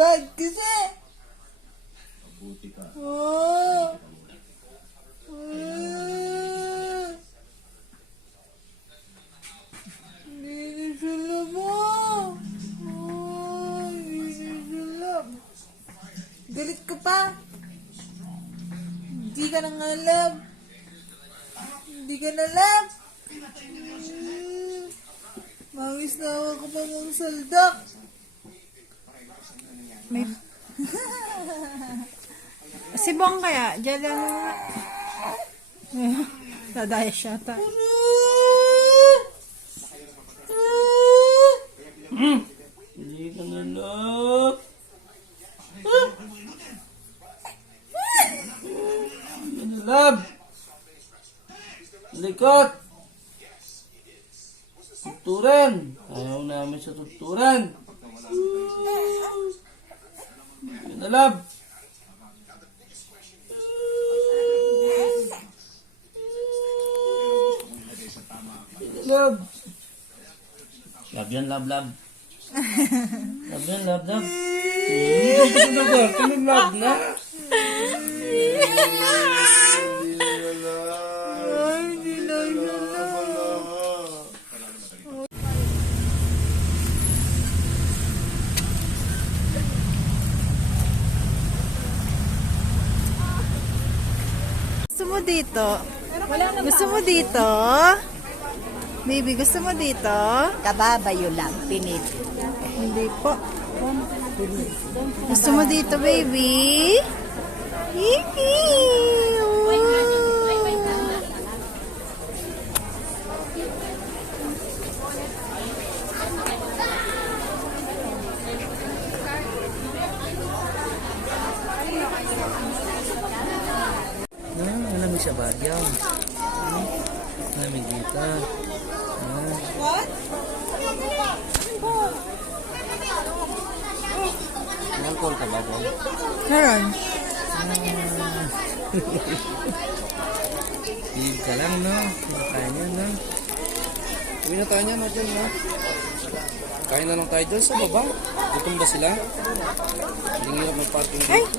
bad kasi. Mabuti ka. Oh. Ninisulab mo. Oh, ninisulab. Galit ka pa. Hindi ka nang alam. Hindi ka na alam. Mangis na ako pa mong saldak. May... Si Bong kaya, dyan lang nga. Dadaya siya ta. Hindi ka na love. Hindi na love. Likot. Tuturan. Ayaw namin sa tuturan. Hindi na love. Love. Love yan, love, love. Love yan, love, love. Kami love na. Ay, hindi lang yun na. Gusto mo dito? Gusto mo dito? Baby, gusto mo dito? Kababayo lang, pinit. Hindi po. Gusto mo dito, baby? Hihi! Malamig sa Baguio. Malamig dito. What? Nangkol ka ba, Bong? Meron. Hihig ka lang, no? Kinakain yan, no? Uwi na tayo niyan, no? Dyan, no? Kain na lang tayo dyan sa baba. Gutom ba sila? Hindi nga mag-parking Ay! dito.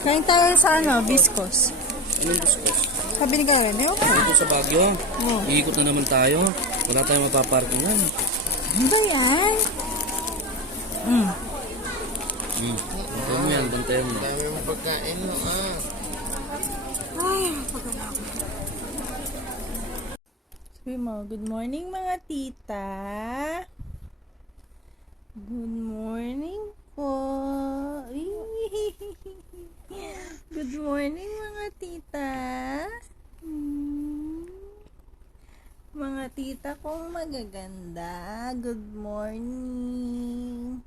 Kain tayo sa Biscos. Anong buskos? Sabi ni Karen, Dito sa Baguio. Iikot na naman tayo. Wala tayong mapaparkingan. Ano ba yan? Bantayan mo yan, bantayan mo. Dami mong pagkain mo, ah. Sabi mo, good morning mga tita. Good morning po. Good morning mga tita. Mga tita kong magaganda. Good morning.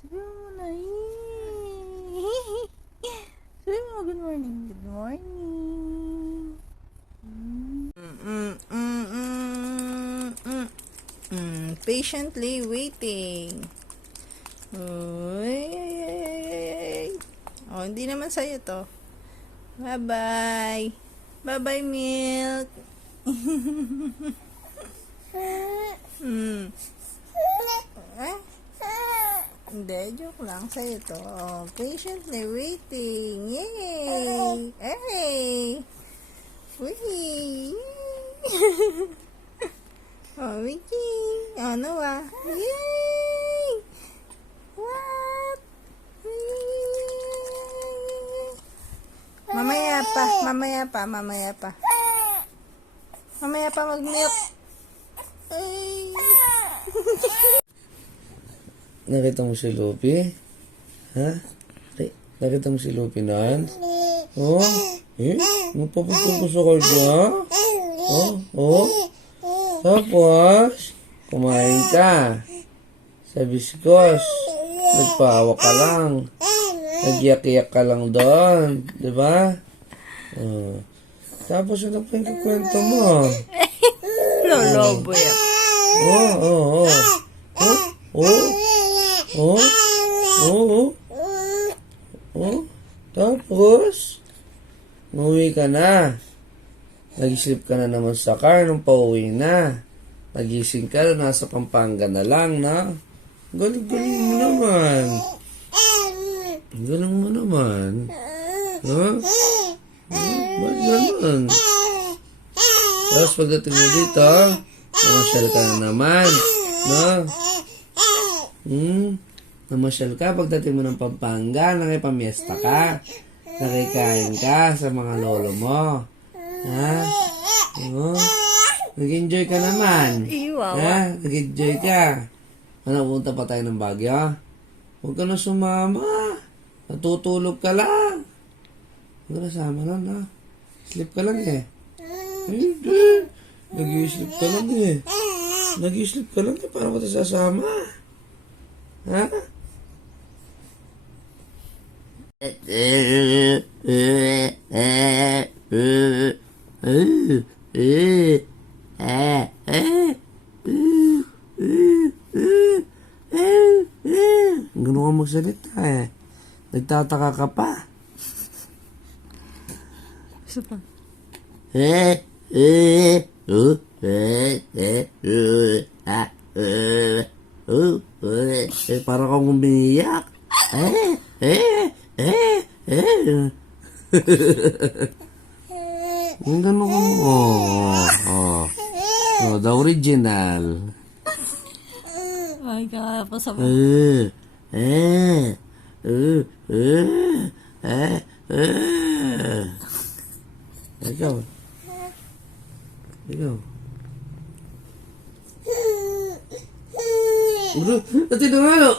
Sabi mo muna. Sabi mo, good morning. Good morning. Patiently waiting. Uy. Oh, hindi naman sa'yo to. Bye-bye. Bye-bye, milk. Hindi, joke lang. Sa'yo to. Oh, patiently waiting. Yay! Hey! Wee! Oh, Wiki! Oh, Noah! Yay! What? Mamaya pa, mamaya pa, mamaya pa. Mamaya pa mag-milk. Ay! Nakita mo si Lupi? Ha? Nakita mo si Lupi naan? Oh? Magpapapul ko sa kanya? Oh? Tapos, kumain ka. Sa biskos. Nagpahawa ka lang. Nagyak-yak ka lang doon. Diba? Tapos, ano pa yung kukwento mo? Lolobo yan. Tapos, umuwi ka na. Nag-sleep ka na naman sa car nung pauwi na. Nagising ka, nasa Pampanga na lang, na? Galing-galing mo naman. Galing mo naman. Ha? Ba't ganun? Tapos pagdating mo dito, namasyal ka na naman. No? Namasyal ka pagdating mo ng Pampanga, nakipamiesta ka. Nakikain ka sa mga lolo mo. Ha? Nag-enjoy ka naman. Ha? Nag-enjoy ka. Ano, punta pa tayo ng Baguio? Huwag ka na sumama. Natutulog ka lang. Huwag ka na sama lang, ha? Sleep ka lang eh. Hindi. Nag-i-sleep ka lang eh. Nag-i-sleep ka lang eh. Para ko tayo sasama. Ha? Ganun ka magsalita eh. Nagtataka ka pa. Isa pa. Para kang umiiyak. Yung ganun ka mo. The original. Ay, kaya pa sa Ikaw. Bro, natin na nga, no?